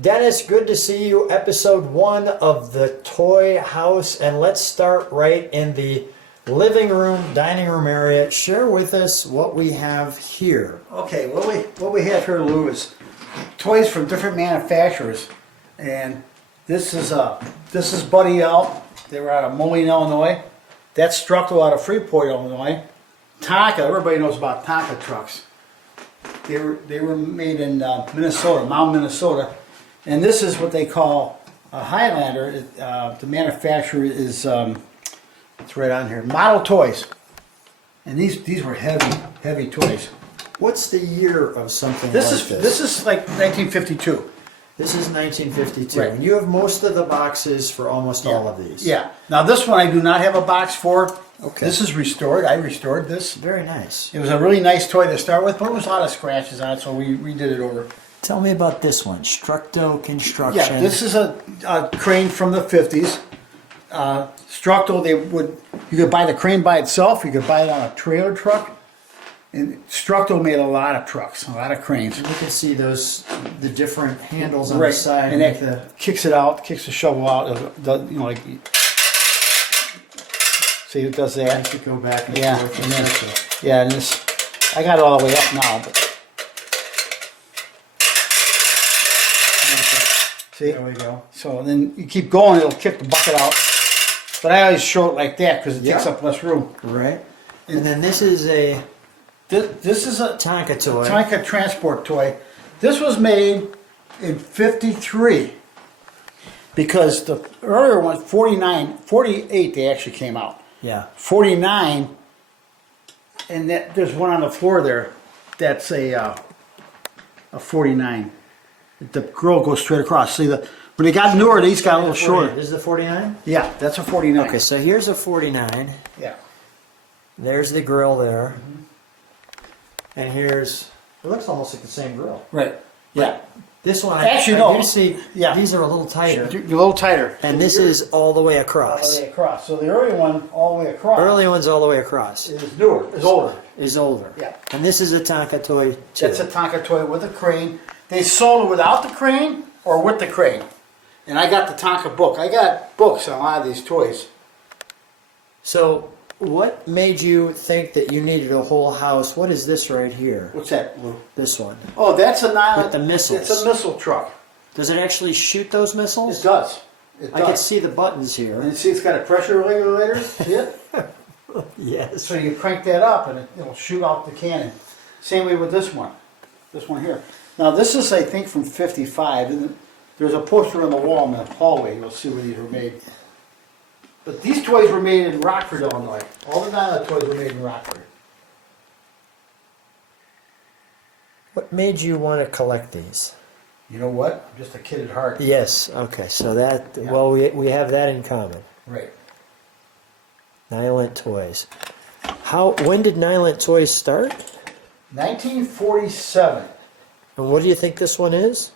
Dennis, good to see you. Episode 1 of the Toy House. And let's start right in the living room, dining room area. Share with us what we have here. Okay, what we have here, Lou, is toys from different manufacturers. And this is Buddy L. They were out of Moline, Illinois. That's Structo out of Freeport, Illinois. Tonka, everybody knows about Tonka trucks. They were made in Minnesota, Mound, Minnesota. And this is what they call a Highlander. The manufacturer is, it's right on here, Model Toys. And these were heavy toys. What's the year of something This like this? This is like 1952. This is 1952. Right. And you have most of the boxes for almost all of these. Yeah. Now this one I do not have a box for. Okay. This is restored. I restored this. Very nice. It was a really nice toy to start with, but it was a lot of scratches on it, so we redid it over. Tell me about this one, Structo Construction. Yeah, this is a crane from the 50s. Structo, you could buy the crane by itself, you could buy it on a trailer truck. And Structo made a lot of trucks, a lot of cranes. You can see the different handles on Right, the side. and it kicks it out, kicks the shovel out. Like, see, it does that. to go back and Yeah, forth. and then, yeah, and this, I got it all the way up now. But, see? There we go. So then you keep going, it'll kick the bucket out. But I always show it like that because it takes up less room. Right. And then this is a This is a Tonka toy. Tonka transport toy. This was made in 53 because the earlier one, 48 they actually came out. Yeah. 49, and there's one on the floor there that's a 49. The grill goes straight across. See, when they got newer, these got a little shorter. This is the 49? Yeah, that's a 49. Okay, so here's a 49. Yeah. There's the grill there. And here's, it looks almost like the same grill. Right. Yeah. This one, Actually, I no. do see, Yeah. these are a little tighter. You're a little tighter. And this is all the way all across. the way across. So the early one all the way across Early one's all the way across. is newer, is older. Is older. Yeah. And this is a Tonka toy too. That's a Tonka toy with a crane. They sold it without the crane or with the crane. And I got the Tonka book. I got books on a lot of these toys. So, what made you think that you needed a whole house? What is this right here? What's that, Lou? This one. Oh, that's a Nylint. With the missiles. It's a missile truck. Does it actually shoot those missiles? It does. It I can does. see the buttons here. And see, it's got a pressure regulator. See it? Yes. So you crank that up and it'll shoot out the cannon. Same way with this one. This one here. Now this is, I think, from 55. And there's a poster on the wall in the hallway. You'll see where these were made. But these toys were made in Rockford, Illinois. All the Nylint toys were made in Rockford. What made you want to collect these? You know what? I'm just a kid at heart. Yes. Okay. So that, Yeah. well, we have that in common. Right. Nylint toys. When did Nylint toys start? 1947. And what do you think this one is?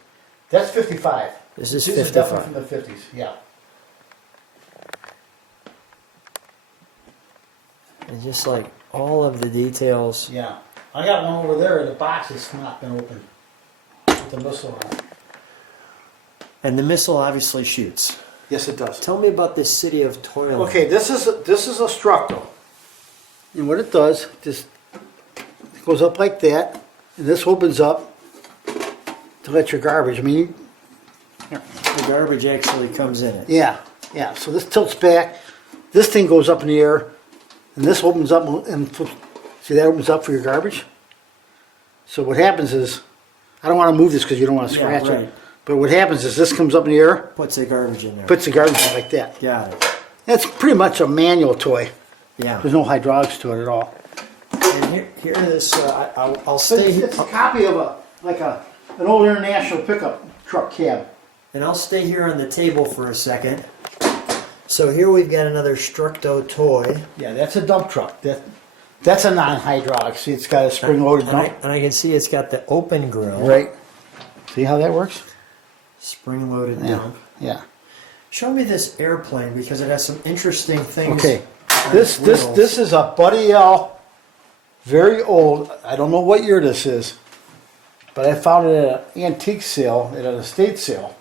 That's 55. This is These 55. are definitely from the 50s. Yeah. And just like all of the details. Yeah. I got one over there. The box has not been opened. With the missile on it. And the missile obviously shoots. Yes, it does. Tell me about this city of Toyland. Okay, this is a Structo. And what it does, just it goes up like that, and this opens up to let your garbage. I mean, The garbage actually comes in it. yeah. So this tilts back. This thing goes up in the air, and this opens up and see that opens up for your garbage. So what happens is, I don't want to move this because you don't want to scratch right. it. But what happens is this comes up in the air, Puts the garbage in there. puts the garbage in like that. Got it. That's pretty much a manual toy. Yeah. There's no hydraulics to it at all. And here this, I'll stay here. It's a copy of an old International pickup truck cab. And I'll stay here on the table for a second. So here we've got another Structo toy. Yeah, that's a dump truck. That's a non-hydraulic. See, it's got a spring-loaded dump. And I can see it's got the open grill. Right. See how that works? Spring-loaded Yeah. dump. Yeah. Show me this airplane because it has some interesting things. Okay. on This its wheels. this is a Buddy L. Very old. I don't know what year this is. But I found it at an antique sale, at an estate sale.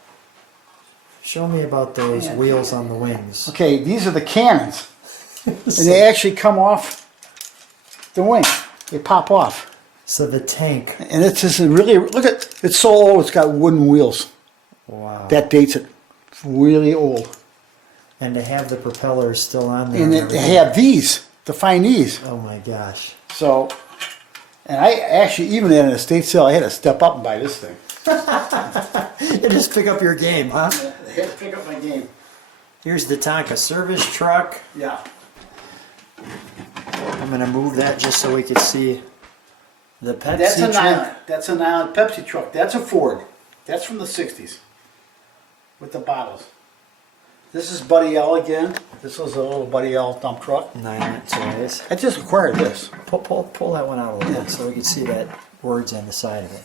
Show me about those Yeah. wheels on the wings. Okay, these are the cannons. And they actually come off the wing. They pop off. So the tank. And it's just really, look at, it's so old, it's got wooden wheels. Wow. That dates it. It's really old. And to have the propellers still on there. And they everything. have these, to find these. Oh my gosh. So, and I actually, even at an estate sale, I had to step up and buy this thing. You just pick up your game, huh? I had to pick up my game. Here's the Tonka service truck. Yeah. I'm going to move that just so we can see the Pepsi That's a truck. Nylint. That's a Nylint Pepsi truck. That's a Ford. That's from the 60s. With the bottles. This is Buddy L again. This was a little Buddy L dump truck. Nylint toys. I just acquired this. Pull that one out a little bit so we can see that words on the side of it.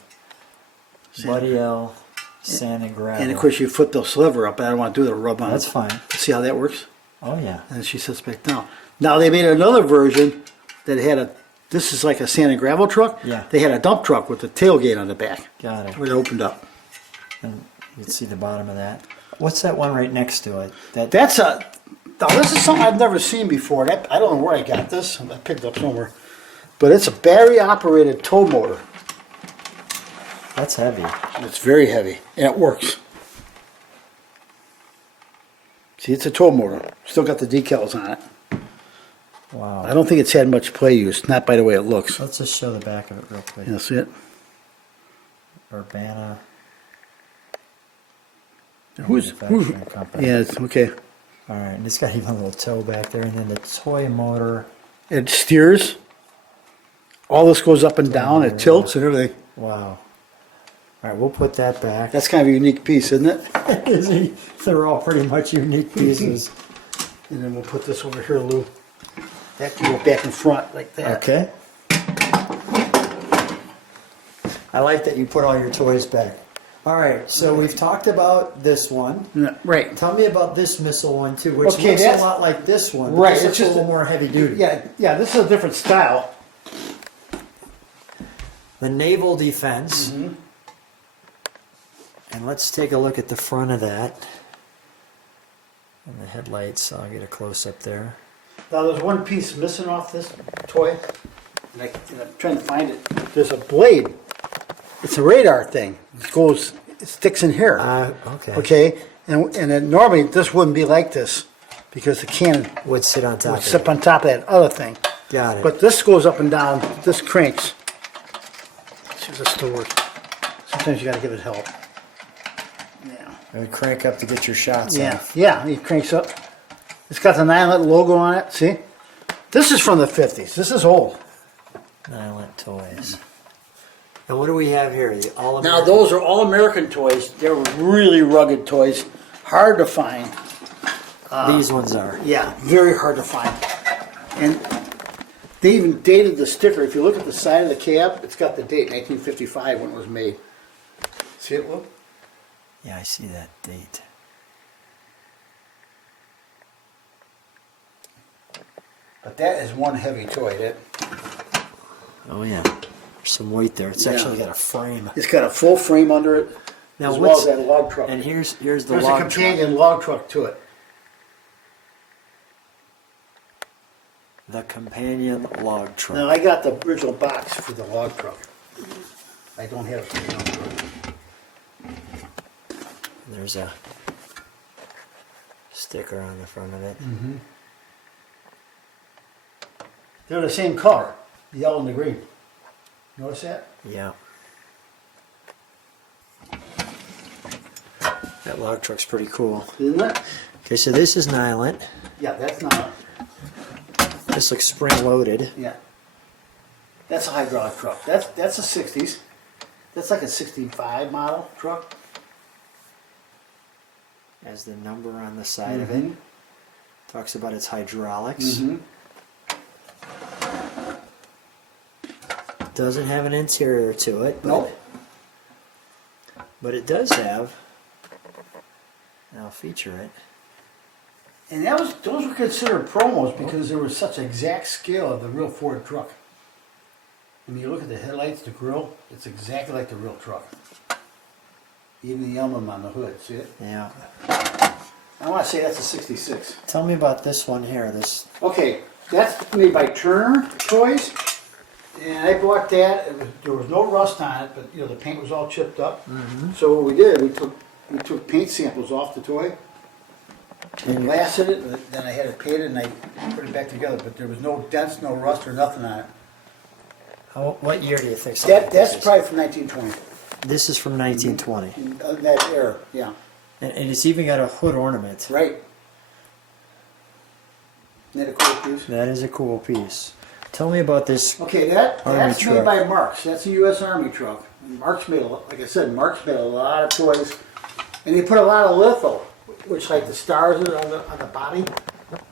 Buddy L, sand and gravel. And of course you flip the sliver up, but I don't want to do the rub on That's it. fine. See how that works? Oh yeah. And she sits back down. Now they made another version that had a, this is like a sand and gravel truck. Yeah. They had a dump truck with the tailgate on the back. Got it. Where it opened up. And you can see the bottom of that. What's that one right next to it? That's a, now this is something I've never seen before. That, I don't know where I got this. I picked it up somewhere. But it's a battery operated tow motor. That's heavy. And it's very heavy. And it works. See, it's a tow motor. Still got the decals on it. Wow. I don't think it's had much play use, not by the way it looks. Let's just show the back of it real quick. You see it? Urbana Who's, Manufacturing Company. yeah, it's okay. All right, and it's got even a little toe back there, and then the toy motor. It steers. All this goes up and down. It tilts and everything. Wow. All right, we'll put that back. That's kind of a unique piece, isn't it? They're all pretty much unique pieces. And then we'll put this over here, Lou. That can go back in front like that. Okay. I like that you put all your toys back. All right, so we've talked about this one. Yeah, right. Tell me about this missile one too, which Okay, looks a that's- lot like this one. But Right, this it's looks just a little more heavy duty. Yeah, this is a different style. The naval defense. Mm-hmm. And let's take a look at the front of that. And the headlights, I'll get a close up there. Now there's one piece missing off this toy. And I'm trying to find it. There's a blade. It's a radar thing. It sticks in here. Okay. Okay, and then normally this wouldn't be like this because the cannon Would sit on top would of sit it. on top of that other thing. Got it. But this goes up and down. This cranks. Let's see if this still works. Sometimes you got to give it help. Yeah. It would crank up to get your shots Yeah. off. Yeah. It cranks up. It's got the Nylint logo on it. See? This is from the 50s. This is old. Nylint toys. And what do we have here? The all Now those are all American toys. They're really rugged toys. Hard to find. These ones are. Yeah, very hard to find. And they even dated the sticker. If you look at the side of the cab, it's got the date, 1955, when it was made. See it, Will? Yeah, I see that date. But that is one heavy toy. That Oh yeah. There's some weight there. It's Yeah. actually got a frame. it's got a full frame under it, Now as well what's as that log truck. and here's the There's a log truck. companion log truck to it. The companion log truck. Now I got the original box for the log truck. I don't have the log truck. There's a sticker on the front of it. They're the same color, the yellow and the green. Notice that? Yeah. That log truck's pretty cool. Isn't it? Okay, so this is Nylint. Yeah, that's not. This looks spring loaded. Yeah. That's a hydraulic truck. That's a 60s. That's like a 65 model truck. Has the number on the side of it. Talks about its hydraulics. Doesn't have an interior to it, but Nope. but it does have. And I'll feature it. And those were considered promos because they were such exact scale of the real Ford truck. When you look at the headlights, the grill, it's exactly like the real truck. Even the emblem on the hood, see it? Yeah. I want to say that's a 66. Tell me about this one here. This. Okay, that's made by Turner Toys. And I bought that. There was no rust on it, but the paint was all chipped up. So what we did, we took paint samples off the toy, and blasted it. Then I had it painted, and I put it back together. But there was no dents, no rust, or nothing on it. What year do you think? Something like That's this is? probably from 1920. This is from 1920, In that era, yeah. and it's even got a hood ornament. Right. Isn't that a cool piece? That is a cool piece. Tell me about this. Okay, Army that's truck. made by Marks. That's a U.S. Army truck. And Marks made, like I said, Marks made a lot of toys, and they put a lot of litho, which like the stars on the body.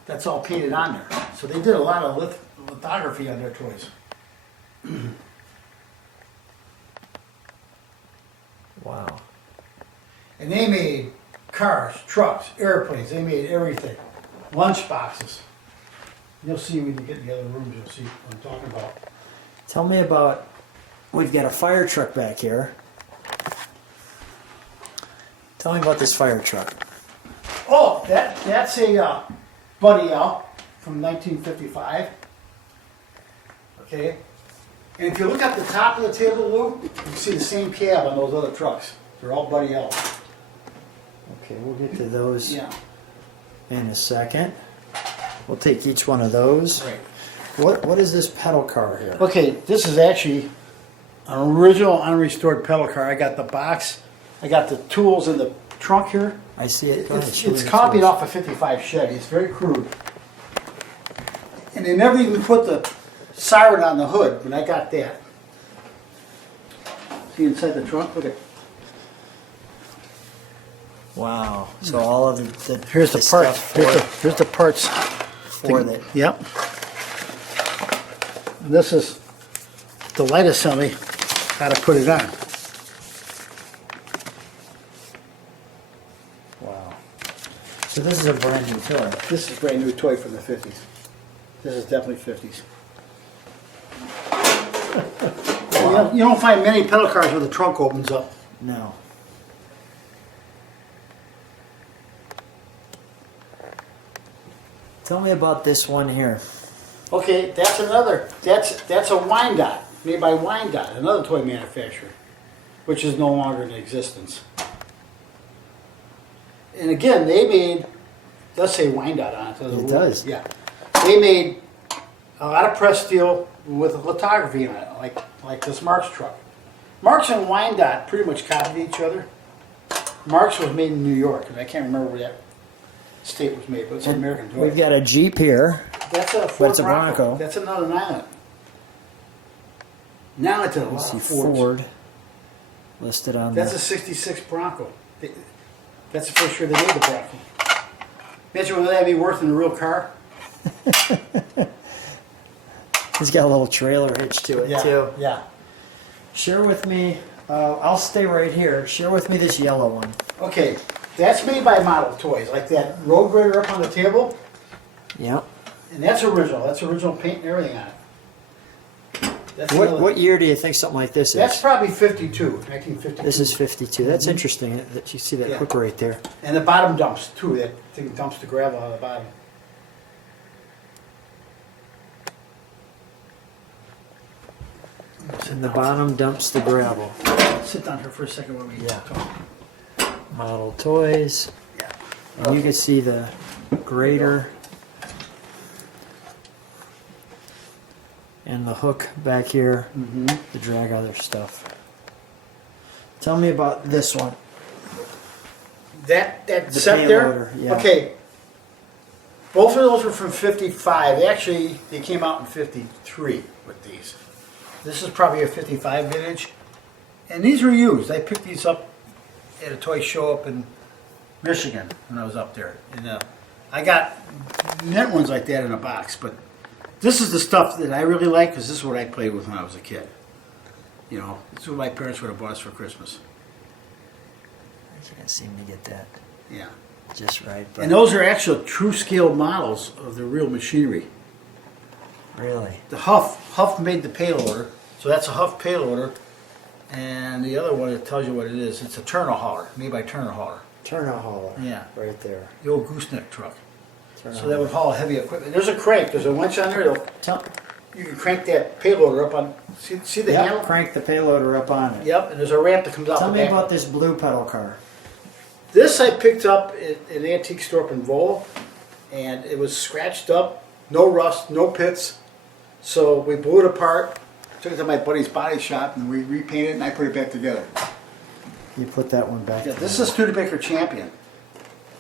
That's all painted on there. So they did a lot of lithography on their toys. Wow. And they made cars, trucks, airplanes. They made everything. Lunch boxes. You'll see when you get in the other rooms. You'll see what I'm talking about. Tell me about. We've got a fire truck back here. Tell me about this fire truck. Oh, that's a Buddy L from 1955. Okay. And if you look at the top of the table, Lou, you can see the same cab on those other trucks. They're all Buddy L. Okay, we'll get to those Yeah. in a second. We'll take each one of those. Right. What is this pedal car here? Okay, this is actually an original unrestored pedal car. I got the box. I got the tools in the trunk here. I see it. Go ahead, show me It's the copied tools. off a 55 Chevy. It's very crude. And they never even put the siren on the hood, but I got that. See inside the trunk? Look at. Wow. So all of the Here's the parts. stuff Here's the parts. for that. Yep. And this is the light assembly, how to put it on. Wow. So this is a brand new toy. This is a brand new toy from the 50s. This is definitely 50s. You don't find many pedal cars where the trunk opens up. No. Tell me about this one here. Okay, that's a Wyandotte, made by Wyandotte, another toy manufacturer, which is no longer in existence. And again, they made, let's say Wyandotte on it. It does. Yeah. They made a lot of press steel with lithography on it, like this Marks truck. Marks and Wyandotte pretty much copied each other. Marks was made in New York, and I can't remember where that state was made, but it's an American toy. We've got a Jeep here. That's a Ford it's a Bronco. That's another Nylint. Nylint did a You lot see of Fords. Ford listed on That's a there. 66 Bronco. That's the first year they made the Bronco. Imagine what that'd be worth in a real car. It's got a little trailer hitch to it too. Yeah. Share with me. I'll stay right here. Share with me this yellow one. Okay, that's made by Model Toys, like that Road Grader up on the table. Yep. And that's original. That's original paint and everything on it. That's another- What year do you think something like this is? That's probably 52, 1952. This is 52. That's interesting that you see that Yeah. hook right there. And the bottom dumps, too. That thing dumps the gravel out of the bottom. And the bottom dumps the gravel. Sit down here for a second while we Yeah. talk. Model toys. Yeah. And you can see the grater and the hook back here to drag other stuff. Tell me about this one. That The set there. payloader, yeah. Okay. Both of those were from 55. Actually, they came out in 53 with these. This is probably a 55 vintage. And these were used. I picked these up at a toy show up in Michigan when I was up there. And I got net ones like that in a box. But this is the stuff that I really like because this is what I played with when I was a kid. You know, this is what my parents would have bought us for Christmas. I can't seem to get that Yeah. just right. But And those are actual true scale models of the real machinery. really, The Huff made the payloader. So that's a Huff payloader. And the other one, it tells you what it is. It's a Turner hauler, made by Turner hauler. Turner hauler. Yeah. Right there. The old gooseneck truck. Turner So that would haul heavy equipment. There's a crank. There's a winch on there. Tell, You can crank that payloader up on. See the handle? yep, crank the payloader up on it. Yep. And there's a ramp that comes out Tell the me back. about this blue pedal car. This I picked up at an antique store up in Vol, and it was scratched up, no rust, no pits. So we blew it apart, took it to my buddy's body shop, and we repainted it, and I put it back together. You put that one back. Yeah, this is a Studebaker Champion.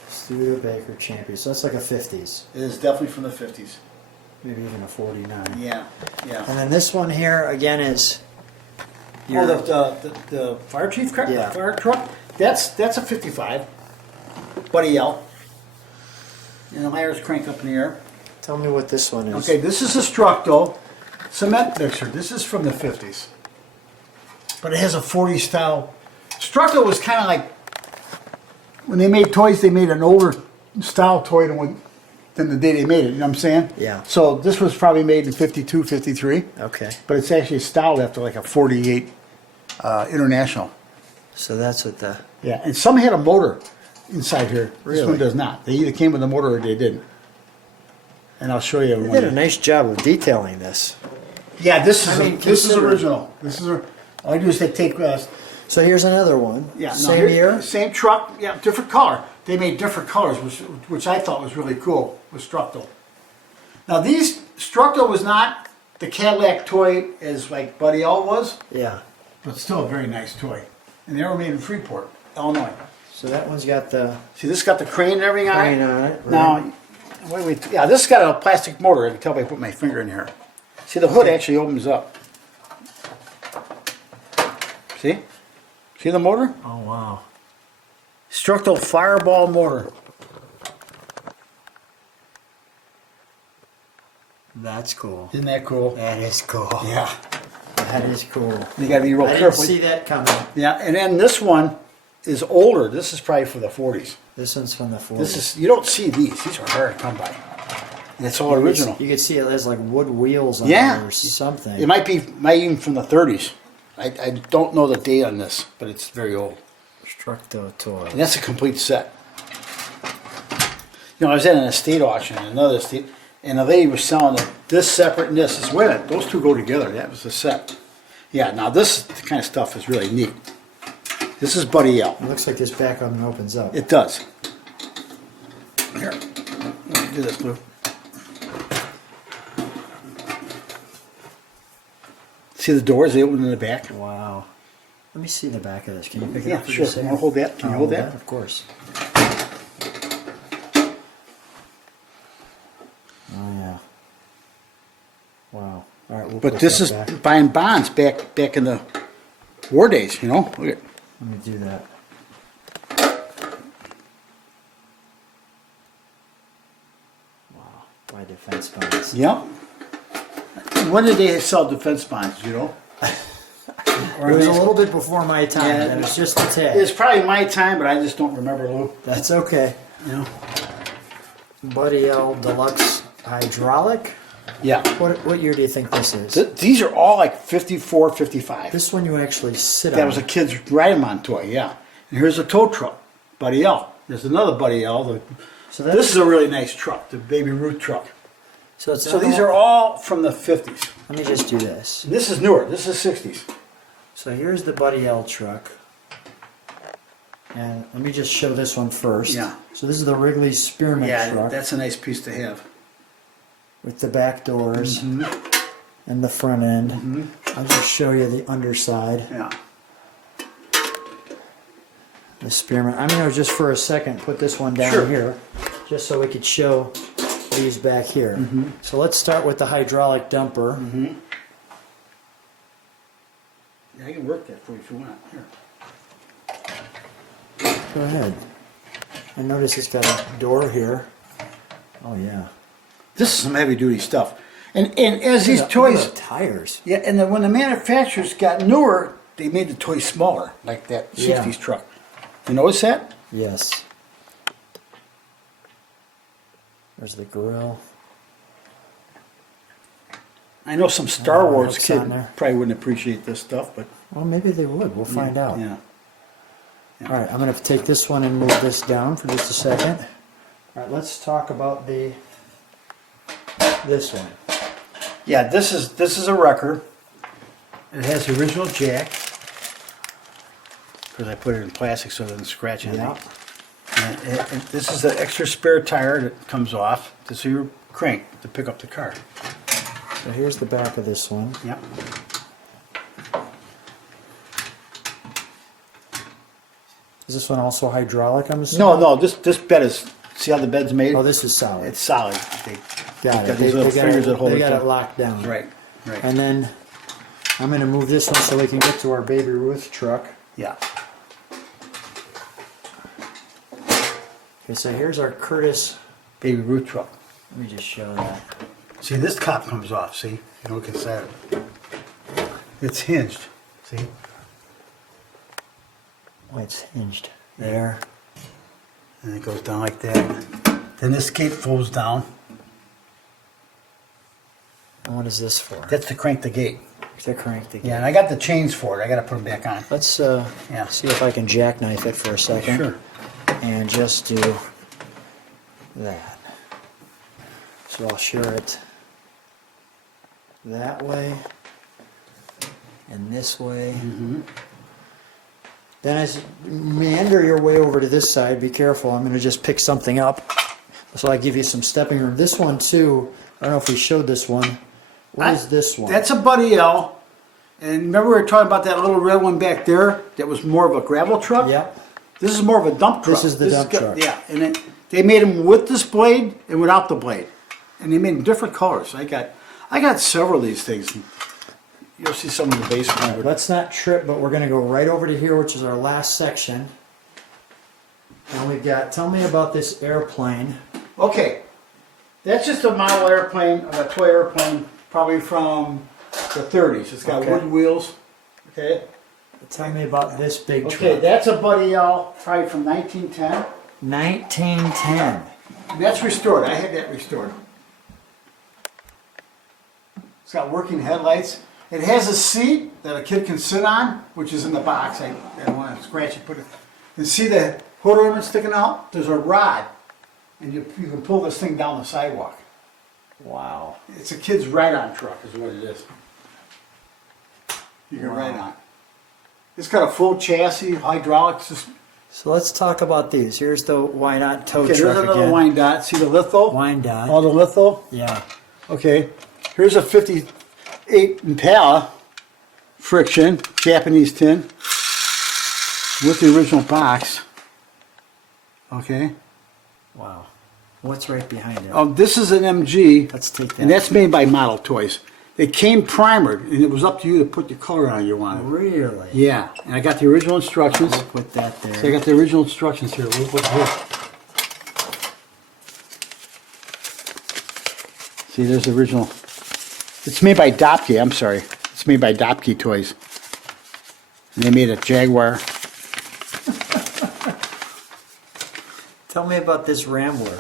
Studebaker Champion. So that's like a 50s, It is definitely from the 50s. maybe even a 49. Yeah, yeah. And then this one here again is. Oh, the fire chief truck? Yeah. The fire truck? That's a 55. Buddy L. And the Myers crank up in the air. Tell me what this one is. Okay, this is a Structo cement mixer. This is from the 50s. But it has a 40 style. Structo was kind of like, when they made toys, they made an older style toy than the day they made it, you know what I'm saying? Yeah. So this was probably made in 52, 53. Okay. But it's actually styled after like a 48 International. So that's what the. Yeah, and some had a motor inside here. This Really? one does not. They either came with a motor or they didn't. And I'll show you They one. did a nice job of detailing this. Yeah, this is I mean, this is consider- original. All I do is they take So here's another one. yeah, no, Same here- year. same truck, yeah, different color. They made different colors, which I thought was really cool with Structo. Now these Structo was not the Cadillac toy as like Buddy L was, Yeah. but still a very nice toy. And they were made in Freeport, Illinois. So that one's got the See, this got the crane and everything on crane it. on it. Right? Now, wait, yeah, this has got a plastic motor. I can tell by putting my finger in here. See, the hood actually opens up. See? See the motor? Oh wow. Structo Fireball motor. That's cool. Isn't that cool? That is cool. Yeah. That is cool. You gotta be real I didn't careful. see that coming. Yeah, and then this one is older. This is probably for the 40s. This one's from the 40s. This is, you don't see these. These are hard to come by. And it's all original. You could see it has like wood wheels on Yeah. it or something. It might be even from the 30s. I don't know the date on this, but it's very old. Structo toy. And that's a complete set. You know, I was at an estate auction, another estate, and the lady was selling this separate and this. I said, wait a minute, those two go together. That was the set. Yeah, now this kind of stuff is really neat. This is Buddy L. It looks like this back one opens up. It does. Here, let me do this, Lou. See the doors? They open in the back. Wow. Let me see the back of this. Can you pick it Yeah, up? for sure. just a You second? want to hold that? Can you I'll hold that? Of course. Oh yeah. Wow. All right. We'll But put this that is back. buying bonds back in the war days, you know? Look at. Let me do that. Wow. By defense bonds. Yep. When did they sell defense bonds, you know? It was a little bit before my time, Yeah. and it's just a tad. It's probably my time, but I just don't remember, Lou. That's okay. You know? Buddy L Deluxe Hydraulic. Yeah. What year do you think this is? These are all like 54, 55. This one you actually sit That on. was a kid's ride-em-on toy, yeah. And here's a tow truck, Buddy L. There's another Buddy L. So This is a really nice truck, the Baby Ruth truck. So it's So these are all from the 50s. Let me just do this. This is newer. This is 60s. So here's the Buddy L truck. And let me just show this one first. Yeah. So this is the Wrigley Spearmint Yeah, truck that's a nice piece to have. with the back doors and the front end. I'll just show you the underside. Yeah. The Spearmint. I'm going to just for a second put this one down Sure. here, just so we could show these back here. So let's start with the hydraulic dumper. Yeah, I can work that for you if you want. Here. Go ahead. I notice it's got a door here. Oh yeah. This is some heavy-duty stuff. And as these Look at toys... the tires. Yeah, and then when the manufacturers got newer, they made the toys smaller, like that 60s Yeah. truck. You notice that? Yes. There's the grill. I know some Star Wars what's kid on there? probably wouldn't appreciate this stuff, but Well, maybe they would. We'll find out. yeah. All right, I'm going to take this one and move this down for just a second. All right, let's talk about this one. Yeah, this is a wrecker. It has the original jack. Because I put it in plastic so it doesn't scratch anything. Yeah. And this is the extra spare tire that comes off to see your crank to pick up the car. So here's the back of this one. Yep. Is this one also hydraulic, I'm assuming? No, this bed is. See how the bed's made? Oh, this is solid. It's solid. Got got it. these little fingers that hold they it got it down. locked down. Right. And then I'm going to move this one so we can get to our Baby Ruth truck. Yeah. Okay, so here's our Curtis. Baby Ruth truck. Let me just show that. See, this top comes off. See, you look inside of it. It's hinged. See. Oh, it's hinged there. And it goes down like that. Then this gate folds down. And what is this for? That's to crank the gate. To crank the. Yeah, and I got the chains for it. I got to put them back on. Let's Yeah. see if I can jackknife it for a second. Sure. And just do that. So I'll share it that way and this way. Then as you meander your way over to this side, be careful. I'm going to just pick something up. So I give you some stepping room. This one too, I don't know if we showed this one. What is this one? That's a Buddy L. And remember we were talking about that little red one back there that was more of a gravel truck? Yep. This is more of a dump truck. This is the dump truck. Yeah, and they made them with this blade and without the blade. And they made them different colors. I got several of these things. You'll see some in the basement. Let's not trip, but we're going to go right over to here, which is our last section. And we've got, tell me about this airplane. Okay, that's just a model airplane, a toy airplane, probably from the 30s. It's got Okay. wooden wheels. Okay. Tell me about this big Okay, truck. that's a Buddy L, probably from 1910. 1910. And that's restored. I had that restored. It's got working headlights. It has a seat that a kid can sit on, which is in the box. I don't want to scratch it. Put it. And see the hood ornament sticking out? There's a rod, and you can pull this thing down the sidewalk. Wow. It's a kid's ride-on truck, is what it is. You can Wow. ride on. It's got a full chassis, hydraulics. So let's talk about these. Here's the Why Not tow Okay, truck there's another again. Wyandotte. See the litho? Wyandotte. All the litho? Yeah. Okay, here's a 58 Impala friction, Japanese tin, with the original box. Okay. Wow. What's right behind it? This is an MG, Let's take that. and that's made by Model Toys. It came primered, and it was up to you to put the color on you wanted. Really? Yeah, and I got the original instructions. We'll put that there. So I got the original instructions here. We'll put here. See, there's the original. It's made by Dopke, I'm sorry. It's made by Dopke Toys. And they made a Jaguar. Tell me about this Rambler.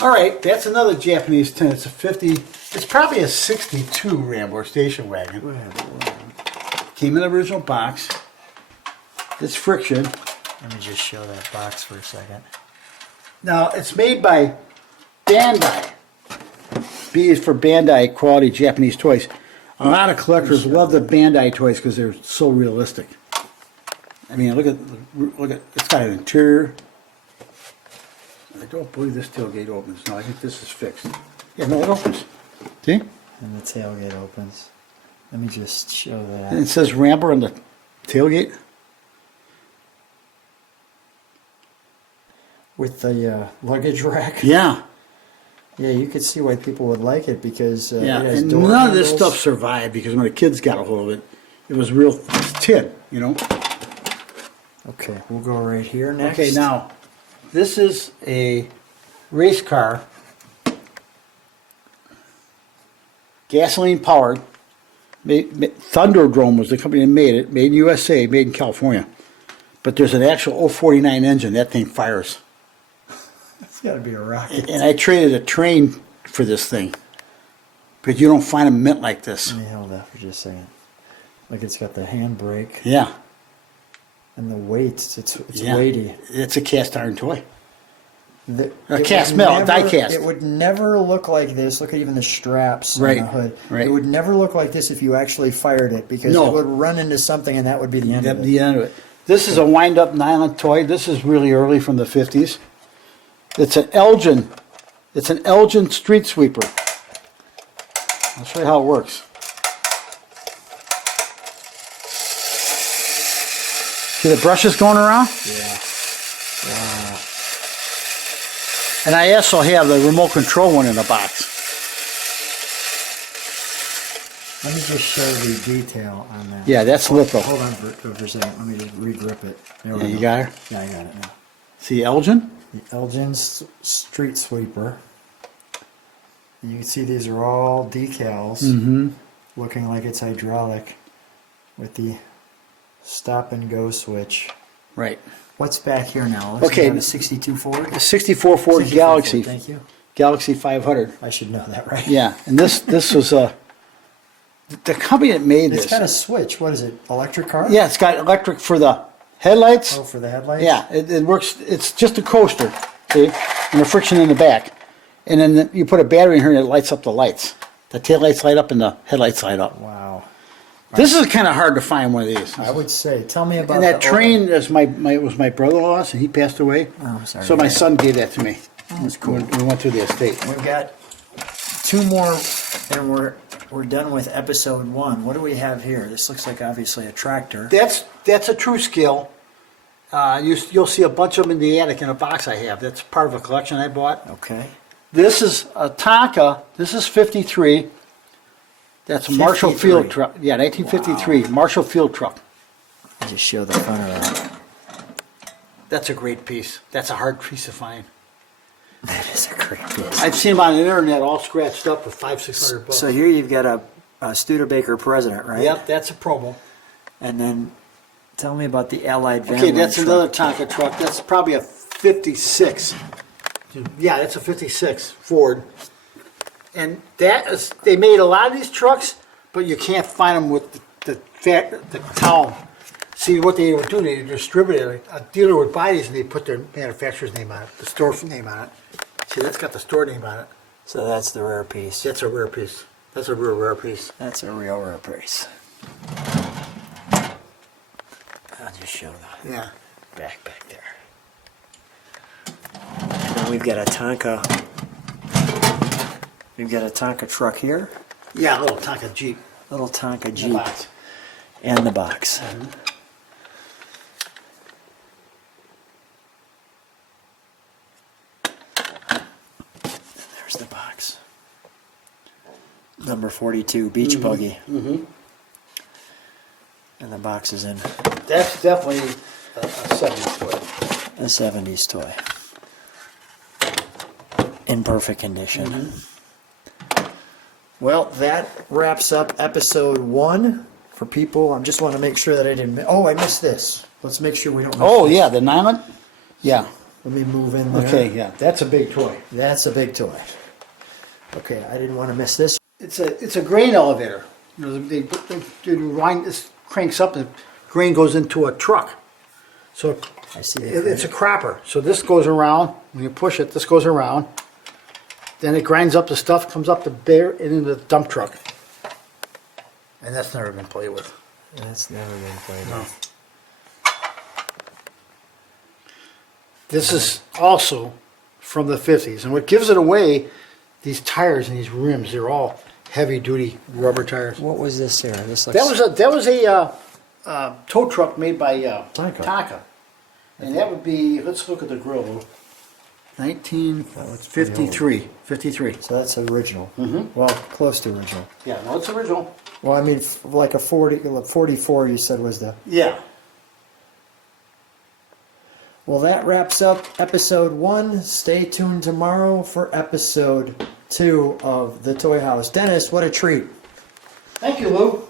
All right, that's another Japanese tin. It's a 50, it's probably a 62 Rambler station wagon. Came in the original box. It's friction. Let me just show that box for a second. Now, it's made by Bandai. B is for Bandai quality Japanese toys. A lot of collectors love the Bandai toys because they're so realistic. I mean, look at, it's got an interior. I don't believe this tailgate opens. No, I think this is fixed. Yeah, no, it opens. See? And the tailgate opens. Let me just show And that. it says Rambler on the tailgate. With the luggage rack. Yeah. Yeah, you could see why people would like it because Yeah, it has and door none of this handles. stuff survived because when the kids got a hold of it, it was real tin, you know? Okay, we'll go right here next. Okay, now, this is a race car, gasoline powered. Thunderdrome was the company that made it, made in USA, made in California. But there's an actual 049 engine, that thing fires. It's got to be a rocket. And I traded a train for this thing. But you don't find them mint like this. Let me hold that for just a second. Like it's got the handbrake Yeah. and the weight. It's Yeah. weighty. It's a cast iron toy. A It cast would metal, never- die cast. It would never look like this. Look at even the straps Right, on the hood. right. It would never look like this if you actually fired it because No. it would run into something and that would be the end of it. The end of it. This is a wind-up Nylint toy. This is really early from the 50s. It's an Elgin. It's an Elgin street sweeper. I'll show you how it works. See the brushes going around? Yeah. Wow. And I also have the remote control one in the box. Let me just show the detail on that. Yeah, that's litho. Hold on for a second. Let me just re-grip it. There we Yeah, you go. got her? Yeah, I got it now. See Elgin? The Elgin street sweeper. You can see these are all decals, looking like it's hydraulic, with the stop and go switch. Right. What's back here now? Looks Okay. like a 62 Ford. The 64 Ford 64 Galaxy. Ford, thank you. Galaxy 500. I should know that, right? Yeah, and this was the company that made It's this. got a switch. What is it? Electric car? Yeah, it's got electric for the headlights. Oh, for the headlights? Yeah, it works. It's just a coaster, see, and the friction in the back, and then you put a battery in here and it lights up the lights. The tail lights light up and the headlights light up. Wow. This is kind of hard to find one of these. I would say. Tell me about And that the train is it was my brother-in-law's and he passed away. Oh, I'm sorry. So my son gave that to me. That's cool. When we went through the estate. We've got two more, and we're done with episode 1. What do we have here? This looks like obviously a tractor. That's a true scale. You'll see a bunch of them in the attic in a box I have. That's part of a collection I bought. Okay. This is a Tonka. This is 53. That's a Marshall 53. Field truck. Yeah, 1953 Marshall Field truck. I'll just show the front of that. That's a great piece. That's a hard piece to find. That is a great piece. I've seen them on the internet all scratched up with $500-600. So here you've got a Studebaker President, right? Yep, that's a promo. And then tell me about the Allied Van Okay, Line that's truck. another Tonka truck. That's probably a 56. Yeah, that's a 56 Ford. And they made a lot of these trucks, but you can't find them with the town. See, what they would do, they distribute it. A dealer would buy these and they put their manufacturer's name on it, the store name on it. See, that's got the store name on it. So that's the rare piece. That's a rare piece. That's a real rare piece. That's a real rare piece. I'll just show the Yeah. back there. And then we've got a Tonka. We've got a Tonka truck here. Yeah, a little Tonka Jeep. Little Tonka in the Jeep. box. And the box. There's the box. Number 42, Beach Buggy. And the box is in That's definitely a 70s toy. a 70s toy. In perfect condition. Well, that wraps up episode 1 for people. I just want to make sure that I didn't. Oh, I missed this. Let's make sure we don't. Miss Oh, this. yeah, the Nylint? Yeah. Let me move in there. Okay, yeah. That's a big toy. That's a big toy. Okay, I didn't want to miss this. It's a grain elevator. You know, they wind this cranks up, and the grain goes into a truck. So I see the it's a cropper. So this goes around. When you push it, this goes around. Then it grinds up the stuff, comes up the bear and into the dump truck. And that's never been played with. That's never been played No. with. This is also from the 50s. And what gives it away, these tires and these rims, they're all heavy duty rubber tires. What was this here? This looks. That was a tow truck made by Tonka. Tonka. And that would be, let's look at the grill. 1953. 53. So that's original. Well, close to original. Yeah, no, it's original. Well, I mean, like a 44 you said was the. Yeah. Well, that wraps up episode 1. Stay tuned tomorrow for episode 2 of The Toy House. Dennis, what a treat. Thank you, Lou.